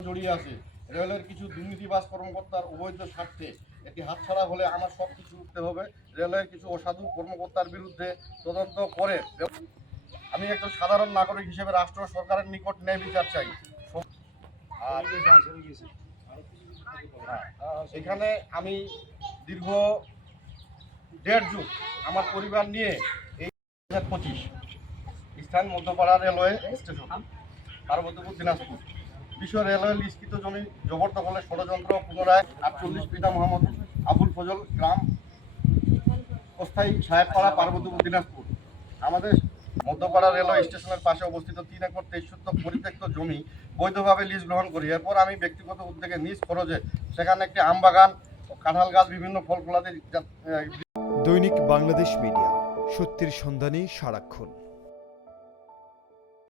জড়িয়ে আছে রেলের কিছু দুর্নীতিবাজ কর্মকর্তার অবৈধ স্বার্থে এটি হাতছাড়া হলে আমার সব কিছু উঠতে হবে। রেলের কিছু অসাধু কর্মকর্তার বিরুদ্ধে তদন্ত করে। আমি একজন সাধারণ নাগরিক হিসেবে রাষ্ট্র সরকারের নিকট ন্যায় বিচার চাই। আর এখানে আমি দীর্ঘ দেড় যুগ আমার পরিবার নিয়ে এই দু হাজার পঁচিশ স্থান মধ্যপাড়া রেলওয়ে স্টেশন, পার্বতীপুর, দিনাজপুর। বিশ্ব রেলওয়ে লিখিত জমি জবরদখলের ষড়যন্ত্র পুনরায় আটচল্লিশ পিতা মোহাম্মদ আবুল ফজল গ্রাম। অস্থায়ী সাহেবপাড়া পার্বতীপুর, দিনাজপুর। আমাদের মধ্যপাড়া রেলওয়ে স্টেশনের পাশে অবস্থিত তিন একর তেইশ পরিত্যক্ত জমি বৈধভাবে লিজ গ্রহণ করি। এরপর আমি ব্যক্তিগত উদ্যোগে নিজ খরচে সেখানে একটি আম বাগান কাঁঠাল গাছ বিভিন্ন ফল ফলাদি জাত- দৈনিক বাংলাদেশ মিডিয়া, সত্যির সন্ধানে সারাক্ষণ।